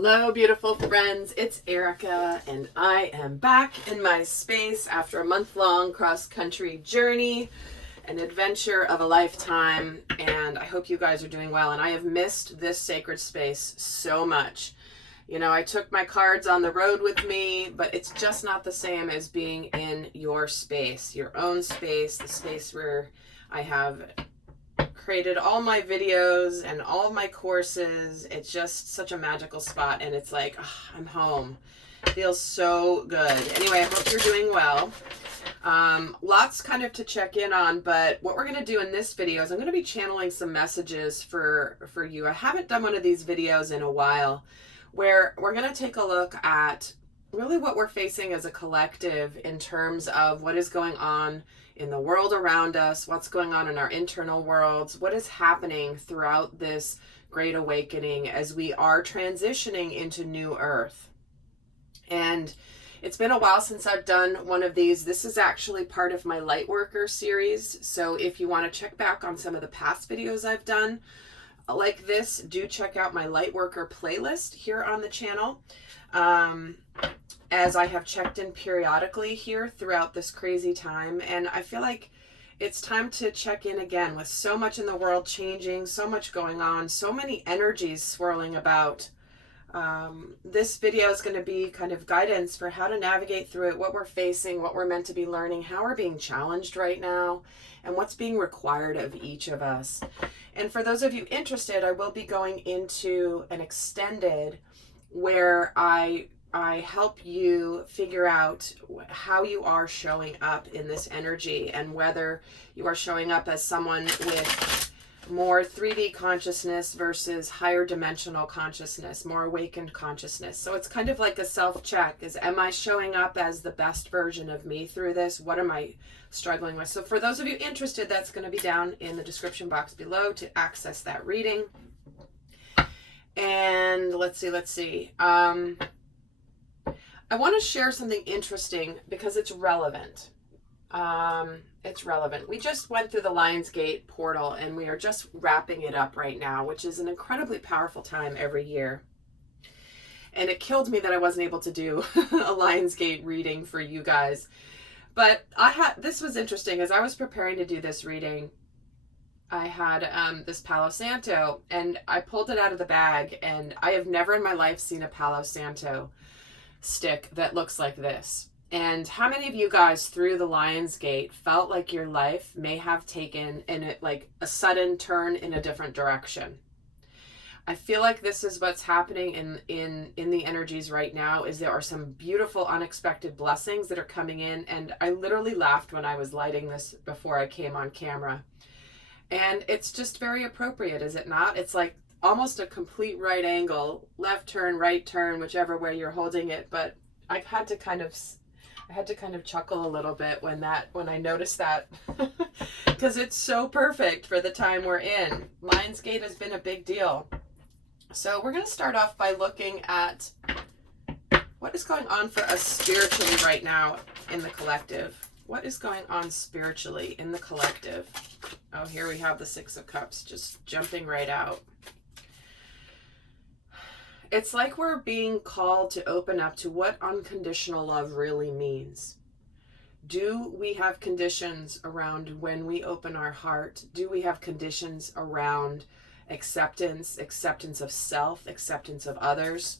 Hello, beautiful friends. It's Erica, and I am back in my space after a month-long cross-country journey, an adventure of a lifetime, and I hope you guys are doing well. And I have missed this sacred space so much. You know, I took my cards on the road with me, but it's just not the same as being in your space, your own space, the space where I have created all my videos and all my courses. It's just such a magical spot, and it's like, I'm home. It feels so good. Anyway, I hope you're doing well. Lots kind of to check in on, but what we're going to do in this video is I'm going to be channeling some messages for you. I haven't done one of these videos in a while where we're going to take a look at really what we're facing as a collective in terms of what is going on in the world around us, what's going on in our internal worlds, what is happening throughout this great awakening as we are transitioning into new earth. And it's been a while since I've done one of these. This is actually part of my Lightworker series. So if you want to check back on some of the past videos I've done like this, do check out my Lightworker playlist here on the channel. As I have checked in periodically here throughout this crazy time. And I feel like it's time to check in again with so much in the world changing, so much going on, so many energies swirling about. This video is going to be kind of guidance for how to navigate through it, what we're facing, what we're meant to be learning, how we're being challenged right now, and what's being required of each of us. And for those of you interested, I will be going into an extended where I help you figure out how you are showing up in this energy and whether you are showing up as someone with more 3D consciousness versus higher dimensional consciousness, more awakened consciousness. So it's kind of like a self-check. Am I showing up as the best version of me through this? What am I struggling with? So for those of you interested, that's going to be down in the description box below to access that reading. And let's see. I want to share something interesting because it's relevant. It's relevant. We just went through the Lionsgate portal and we are just wrapping it up right now, which is an incredibly powerful time every year. And it killed me that I wasn't able to do a Lionsgate reading for you guys. But this was interesting. As I was preparing to do this reading, I had this Palo Santo and I pulled it out of the bag, and I have never in my life seen a Palo Santo stick that looks like this. And how many of you guys through the Lionsgate felt like your life may have taken like a sudden turn in a different direction? I feel like this is what's happening in the energies right now. Is there are some beautiful unexpected blessings that are coming in, and I literally laughed when I was lighting this before I came on camera. And it's just very appropriate, is it not? It's like almost a complete right angle, left turn, right turn, whichever way you're holding it. But I had to kind of chuckle a little bit when I noticed that because it's so perfect for the time we're in. Lionsgate has been a big deal. So we're going to start off by looking at what is going on for us spiritually right now in the collective. What is going on spiritually in the collective? Oh, here we have the Six of Cups just jumping right out. It's like we're being called to open up to what unconditional love really means. Do we have conditions around when we open our heart? Do we have conditions around acceptance of self, acceptance of others?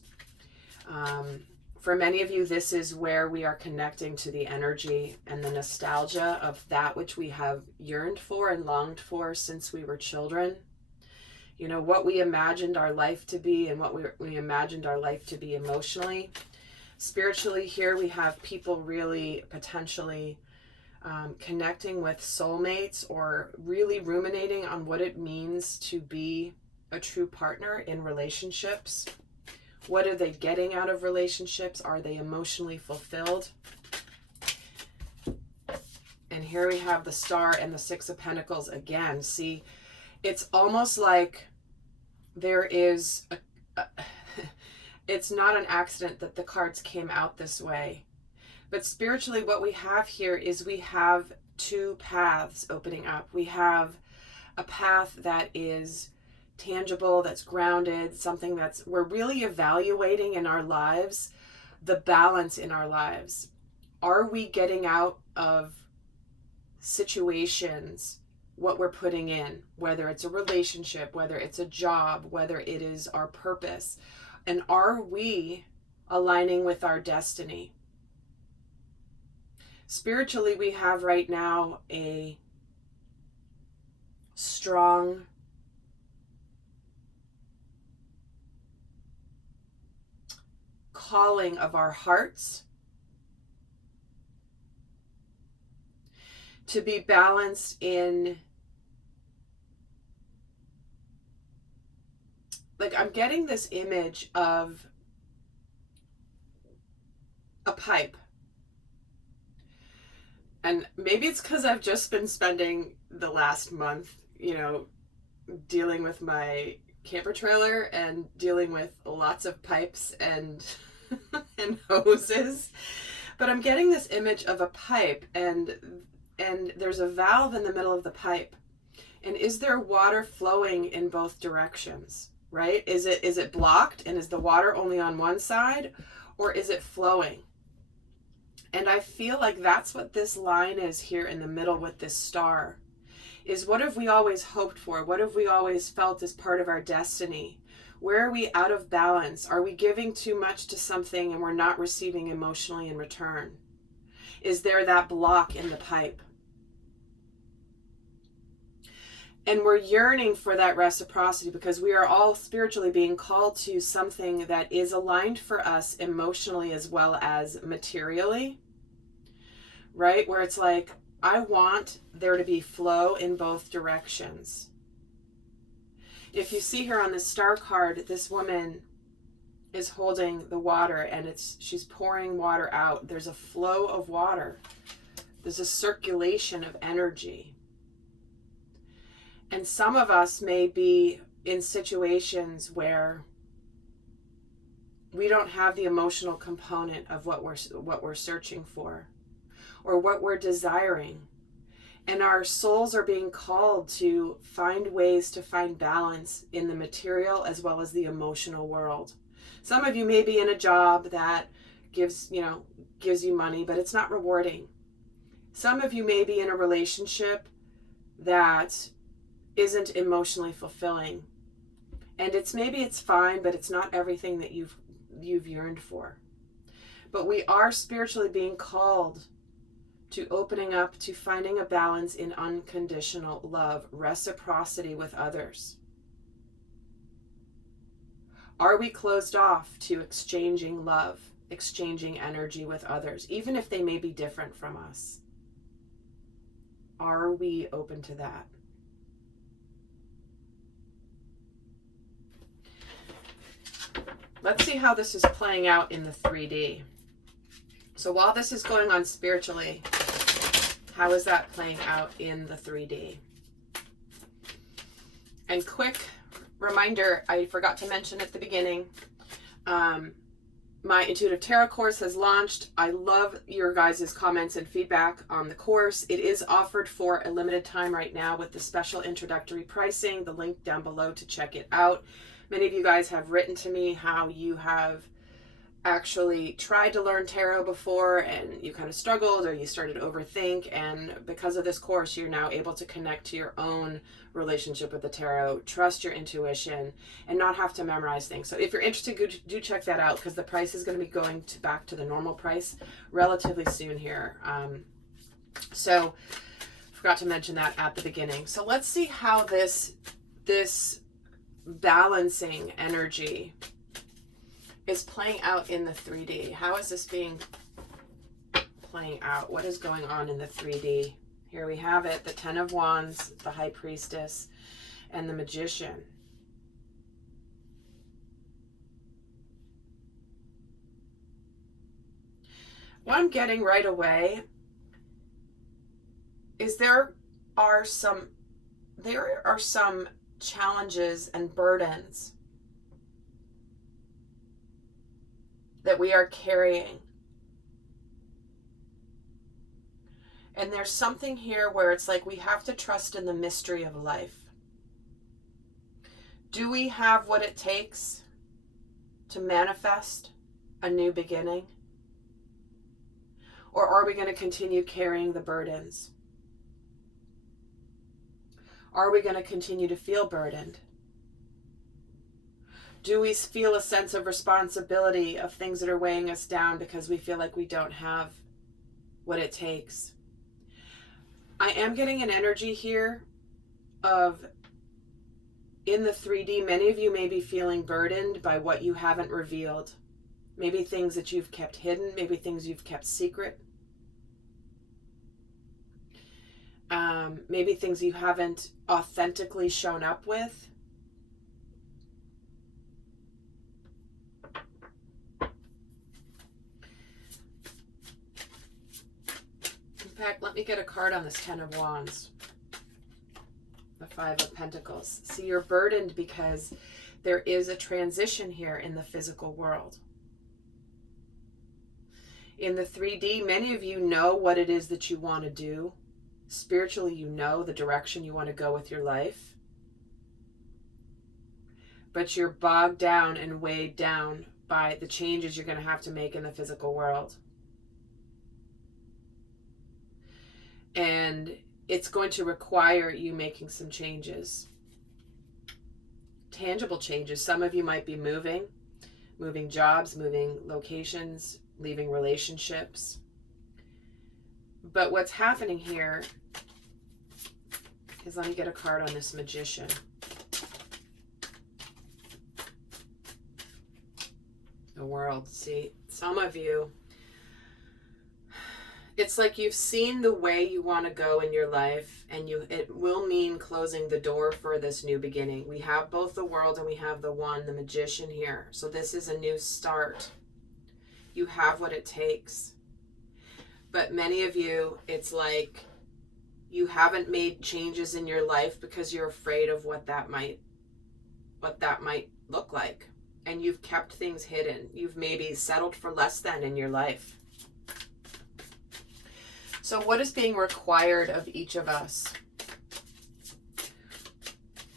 For many of you, this is where we are connecting to the energy and the nostalgia of that which we have yearned for and longed for since we were children. You know, what we imagined our life to be and what we imagined our life to be emotionally. Spiritually, here we have people really potentially connecting with soulmates or really ruminating on what it means to be a true partner in relationships. What are they getting out of relationships? Are they emotionally fulfilled? And here we have the Star and the Six of Pentacles again. See, it's almost like there is it's not an accident that the cards came out this way. But spiritually, what we have here is we have two paths opening up. We have a path that is tangible, that's grounded, something that's, we're really evaluating in our lives, the balance in our lives. Are we getting out of situations what we're putting in, whether it's a relationship, whether it's a job, whether it is our purpose, and are we aligning with our destiny? Spiritually, we have right now a strong calling of our hearts to be balanced in, like, I'm getting this image of a pipe. And maybe it's because I've just been spending the last month, dealing with my camper trailer and dealing with lots of pipes and and hoses. But I'm getting this image of a pipe, and there's a valve in the middle of the pipe. And is there water flowing in both directions, right? Is it blocked, and is the water only on one side, or is it flowing? And I feel like that's what this line is here in the middle with this star, is what have we always hoped for? What have we always felt as part of our destiny? Where are we out of balance? Are we giving too much to something and we're not receiving emotionally in return? Is there that block in the pipe? And we're yearning for that reciprocity because we are all spiritually being called to something that is aligned for us emotionally as well as materially, right? Where it's like, I want there to be flow in both directions. If you see here on the star card, this woman is holding the water, and she's pouring water out. There's a flow of water. There's a circulation of energy. And some of us may be in situations where we don't have the emotional component of what we're searching for or what we're desiring. And our souls are being called to find ways to find balance in the material as well as the emotional world. Some of you may be in a job that gives you money, but it's not rewarding. Some of you may be in a relationship that isn't emotionally fulfilling. And maybe it's fine, but it's not everything that you've yearned for. But we are spiritually being called to opening up to finding a balance in unconditional love, reciprocity with others. Are we closed off to exchanging love, exchanging energy with others, even if they may be different from us? Are we open to that? Let's see how this is playing out in the 3D. So while this is going on spiritually, how is that playing out in the 3D? And quick reminder, I forgot to mention at the beginning, my Intuitive Tarot course has launched. I love your guys' comments and feedback on the course. It is offered for a limited time right now with the special introductory pricing. The link down below to check it out. Many of you guys have written to me how you have actually tried to learn tarot before and you kind of struggled or you started to overthink, and because of this course you're now able to connect to your own relationship with the tarot, trust your intuition, and not have to memorize things. So if you're interested, do check that out, because the price is going to be going back to the normal price relatively soon here. So forgot to mention that at the beginning. So let's see how this balancing energy is playing out in the 3D. How is this playing out? What is going on in the 3D? Here we have it, the 10 of Wands, the High Priestess, and the Magician. What I'm getting right away is there are some challenges and burdens that we are carrying. And there's something here where it's like we have to trust in the mystery of life. Do we have what it takes to manifest a new beginning? Or are we going to continue carrying the burdens? Are we going to continue to feel burdened? Do we feel a sense of responsibility of things that are weighing us down because we feel like we don't have what it takes? I am getting an energy here of, in the 3D, many of you may be feeling burdened by what you haven't revealed. Maybe things that you've kept hidden, maybe things you've kept secret. Maybe things you haven't authentically shown up with. In fact, let me get a card on this 10 of Wands. The 5 of Pentacles. See, you're burdened because there is a transition here in the physical world. In the 3D, many of you know what it is that you want to do. Spiritually, you know the direction you want to go with your life. But you're bogged down and weighed down by the changes you're going to have to make in the physical world. And it's going to require you making some changes. Tangible changes. Some of you might be moving jobs, moving locations, leaving relationships. But what's happening here is, let me get a card on this Magician. The World. See, some of you, it's like you've seen the way you want to go in your life, and it will mean closing the door for this new beginning. We have both the World and we have the One, the Magician here. So this is a new start. You have what it takes. But many of you, it's like you haven't made changes in your life because you're afraid of what that might look like. And you've kept things hidden. You've maybe settled for less than in your life. So what is being required of each of us?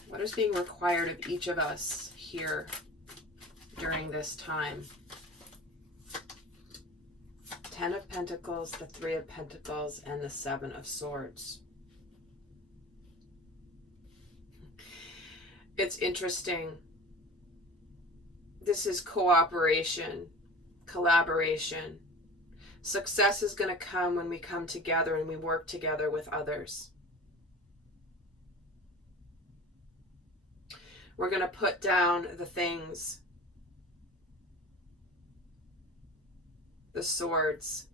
What is being required of each of us here during this time? 10 of Pentacles, the 3 of Pentacles, and the 7 of Swords. It's interesting. This is cooperation, collaboration. Success is going to come when we come together and we work together with others. We're going to put down the things, the swords,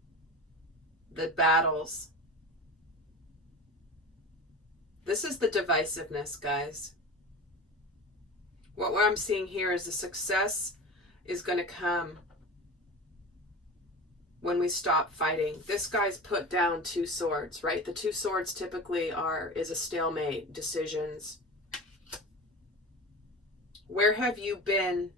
the battles. This is the divisiveness, guys. What I'm seeing here is the success is going to come when we stop fighting. This guy's put down 2 swords, right? The 2 swords typically is a stalemate, decisions. Where have you been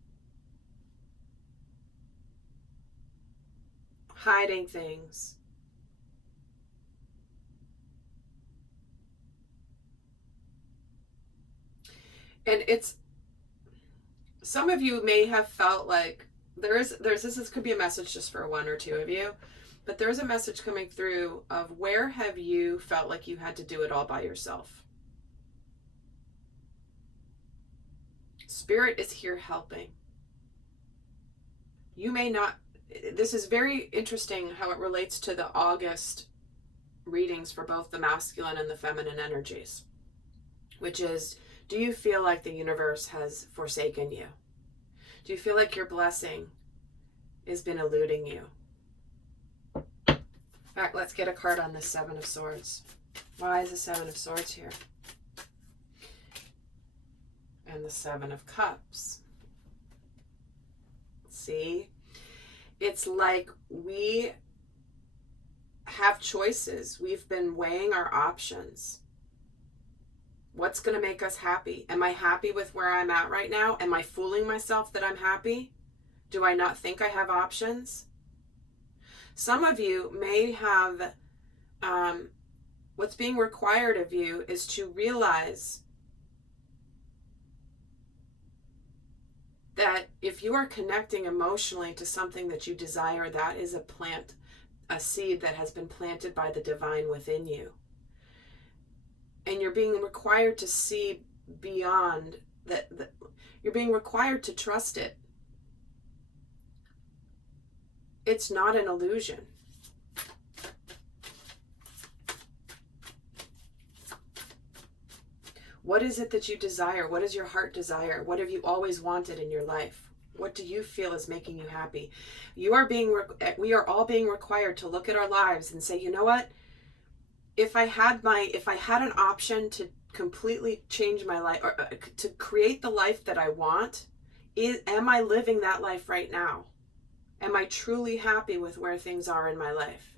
hiding things? And some of you may have felt like this could be a message just for 1 or 2 of you, but there's a message coming through of where have you felt like you had to do it all by yourself? Spirit is here helping. You may not, this is very interesting how it relates to the August readings for both the masculine and the feminine energies, which is, do you feel like the universe has forsaken you? Do you feel like your blessing has been eluding you? In fact, let's get a card on the 7 of Swords. Why is the 7 of Swords here? And the 7 of Cups. See? It's like we have choices. We've been weighing our options. What's going to make us happy? Am I happy with where I'm at right now? Am I fooling myself that I'm happy? Do I not think I have options? Some of you may have, what's being required of you is to realize that if you are connecting emotionally to something that you desire, that is a seed that has been planted by the divine within you. And you're being required to see beyond that. You're being required to trust it. It's not an illusion. What is it that you desire? What does your heart desire? What have you always wanted in your life? What do you feel is making you happy? We are all being required to look at our lives and say, you know what? If I had an option to completely change my life, or to create the life that I want, am I living that life right now? Am I truly happy with where things are in my life?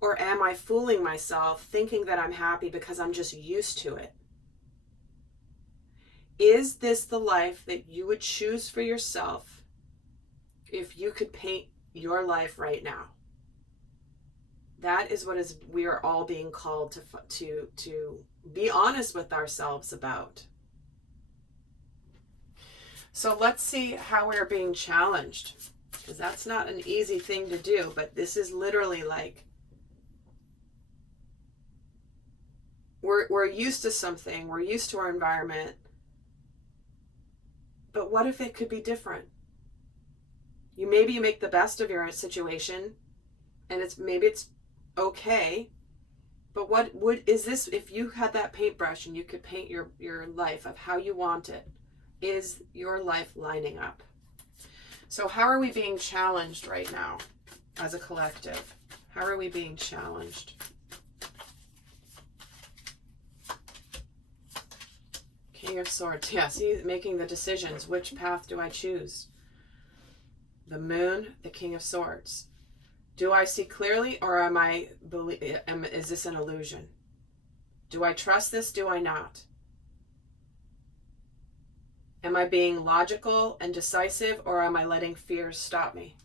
Or am I fooling myself thinking that I'm happy because I'm just used to it? Is this the life that you would choose for yourself if you could paint your life right now? That is what we are all being called to be honest with ourselves about. So let's see how we're being challenged, because that's not an easy thing to do, but this is literally like we're used to something, we're used to our environment, but what if it could be different? Maybe you make the best of your situation, and maybe it's okay, but is this, if you had that paintbrush and you could paint your life of how you want it, is your life lining up? So how are we being challenged right now as a collective? How are we being challenged? King of Swords. Yeah, see, making the decisions. Which path do I choose? The Moon, the King of Swords. Do I see clearly, or is this an illusion? Do I trust this? Do I not? Am I being logical and decisive, or am I letting fears stop me?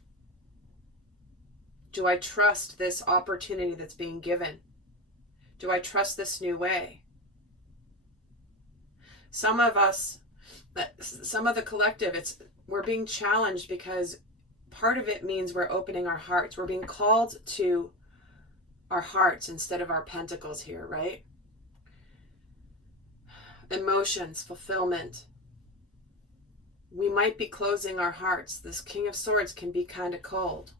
Do I trust this opportunity that's being given? Do I trust this new way? Some of the collective, we're being challenged because part of it means we're opening our hearts. We're being called to our hearts instead of our pentacles here, right? Emotions, fulfillment. We might be closing our hearts. This King of Swords can be kind of cold.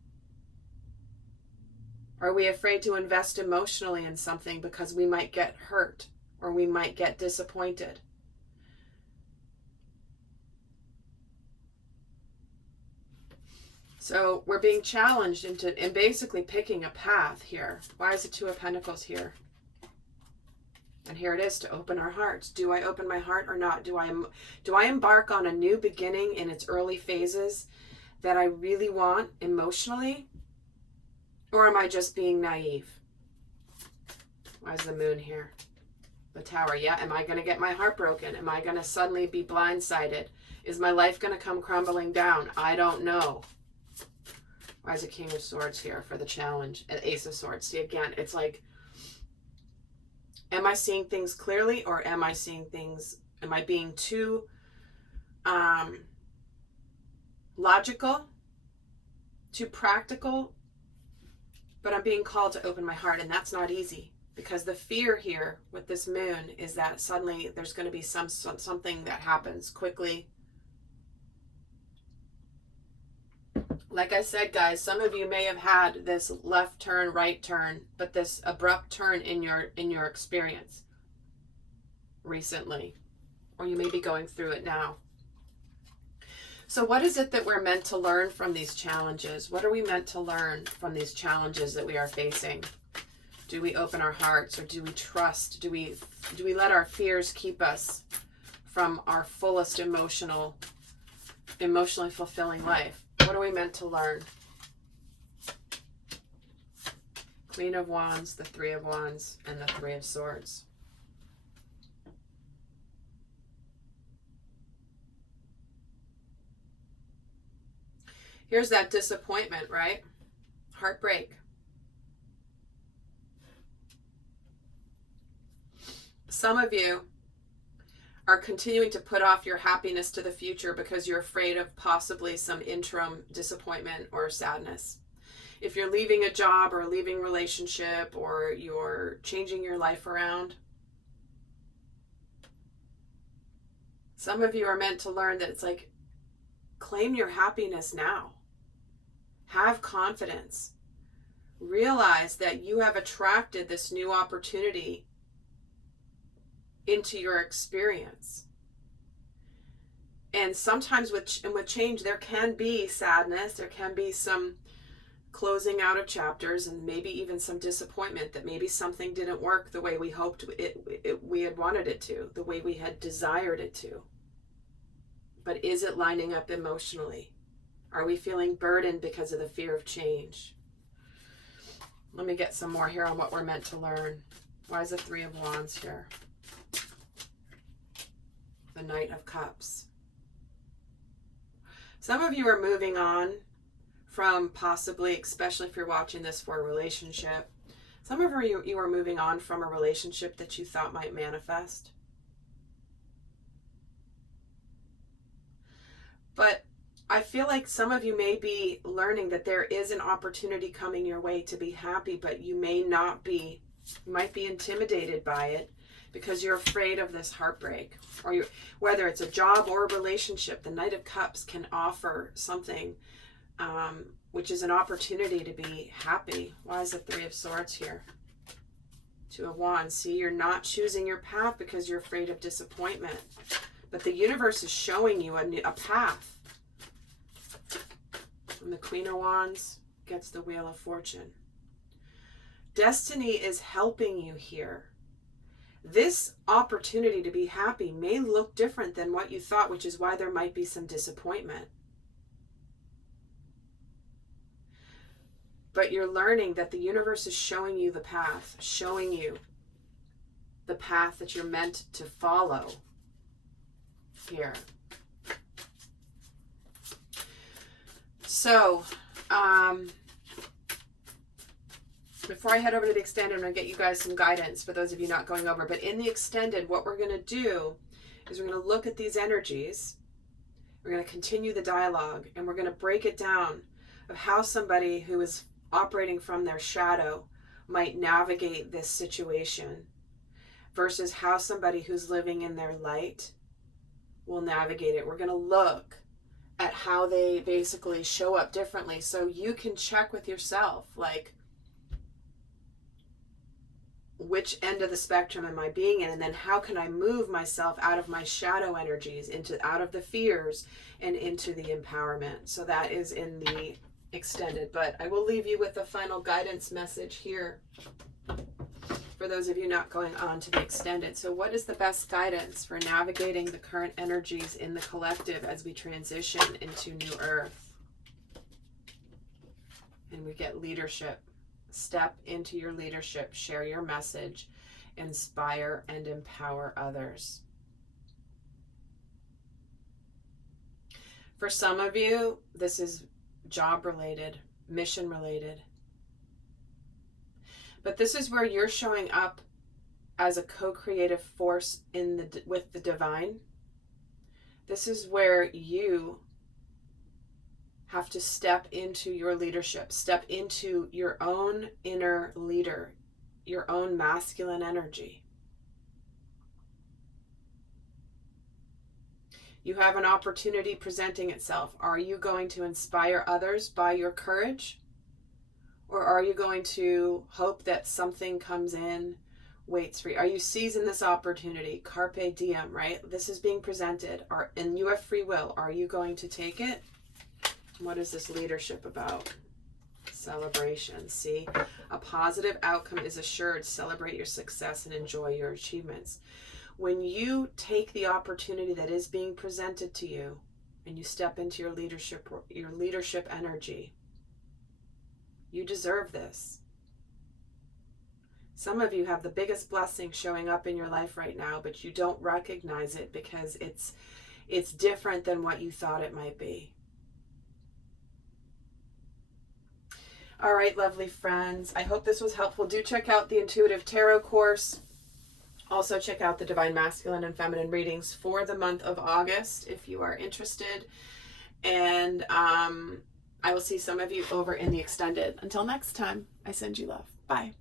Are we afraid to invest emotionally in something because we might get hurt or we might get disappointed? So we're being challenged in basically picking a path here. Why is it Two of Pentacles here? And here it is, to open our hearts. Do I open my heart or not? Do I embark on a new beginning in its early phases that I really want emotionally? Or am I just being naive? Why is the Moon here? The Tower. Yeah, am I going to get my heart broken? Am I going to suddenly be blindsided? Is my life going to come crumbling down? I don't know. Why is the King of Swords here for the challenge? And Ace of Swords. See, again, it's like, am I seeing things clearly, or am I being too logical, too practical? But I'm being called to open my heart, and that's not easy, because the fear here with this Moon is that suddenly there's going to be something that happens quickly. Like I said, guys, some of you may have had this left turn, right turn, but this abrupt turn in your experience recently, or you may be going through it now. So what is it that we're meant to learn from these challenges? What are we meant to learn from these challenges that we are facing? Do we open our hearts, or do we trust? Do we let our fears keep us from our fullest emotionally fulfilling life? What are we meant to learn? Queen of Wands, the Three of Wands, and the Three of Swords. Here's that disappointment, right? Heartbreak. Some of you are continuing to put off your happiness to the future because you're afraid of possibly some interim disappointment or sadness. If you're leaving a job or leaving a relationship or you're changing your life around, some of you are meant to learn that it's like, claim your happiness now. Have confidence. Realize that you have attracted this new opportunity into your experience. And sometimes with change, there can be sadness, there can be some closing out of chapters, and maybe even some disappointment that maybe something didn't work the way we hoped we had wanted it to, the way we had desired it to. But is it lining up emotionally? Are we feeling burdened because of the fear of change? Let me get some more here on what we're meant to learn. Why is the Three of Wands here? The Knight of Cups. Some of you are moving on from possibly, especially if you're watching this for a relationship, some of you are moving on from a relationship that you thought might manifest. But I feel like some of you may be learning that there is an opportunity coming your way to be happy, but you may not be, you might be intimidated by it because you're afraid of this heartbreak. Or whether it's a job or a relationship, the Knight of Cups can offer something which is an opportunity to be happy. Why is the Three of Swords here? Two of Wands. See, you're not choosing your path because you're afraid of disappointment. But the universe is showing you a path. And the Queen of Wands gets the Wheel of Fortune. Destiny is helping you here. This opportunity to be happy may look different than what you thought, which is why there might be some disappointment. But you're learning that the universe is showing you the path, showing you the path that you're meant to follow here. So, before I head over to the extended, I'm going to get you guys some guidance for those of you not going over. But in the extended, what we're going to do is we're going to look at these energies. We're going to continue the dialogue, and we're going to break it down of how somebody who is operating from their shadow might navigate this situation versus how somebody who's living in their light will navigate it. We're going to look at how they basically show up differently so you can check with yourself, like, which end of the spectrum am I being in, and then how can I move myself out of my shadow energies, out of the fears and into the empowerment. So that is in the extended, but I will leave you with a final guidance message here for those of you not going on to the extended. So what is the best guidance for navigating the current energies in the collective as we transition into New Earth? And we get leadership. Step into your leadership, share your message, inspire and empower others. For some of you, this is job related, mission related. But this is where you're showing up as a co-creative force with the divine. This is where you have to step into your leadership, step into your own inner leader, your own masculine energy. You have an opportunity presenting itself. Are you going to inspire others by your courage? Or are you going to hope that something comes in, waits for you? Are you seizing this opportunity? Carpe diem, right? This is being presented, and you have free will. Are you going to take it? What is this leadership about? Celebration. See, a positive outcome is assured. Celebrate your success and enjoy your achievements. When you take the opportunity that is being presented to you and you step into your leadership energy, you deserve this. Some of you have the biggest blessing showing up in your life right now, but you don't recognize it because it's different than what you thought it might be. All right, lovely friends. I hope this was helpful. Do check out the Intuitive Tarot course. Also, check out the Divine Masculine and Feminine readings for the month of August if you are interested. And I will see some of you over in the extended. Until next time, I send you love. Bye.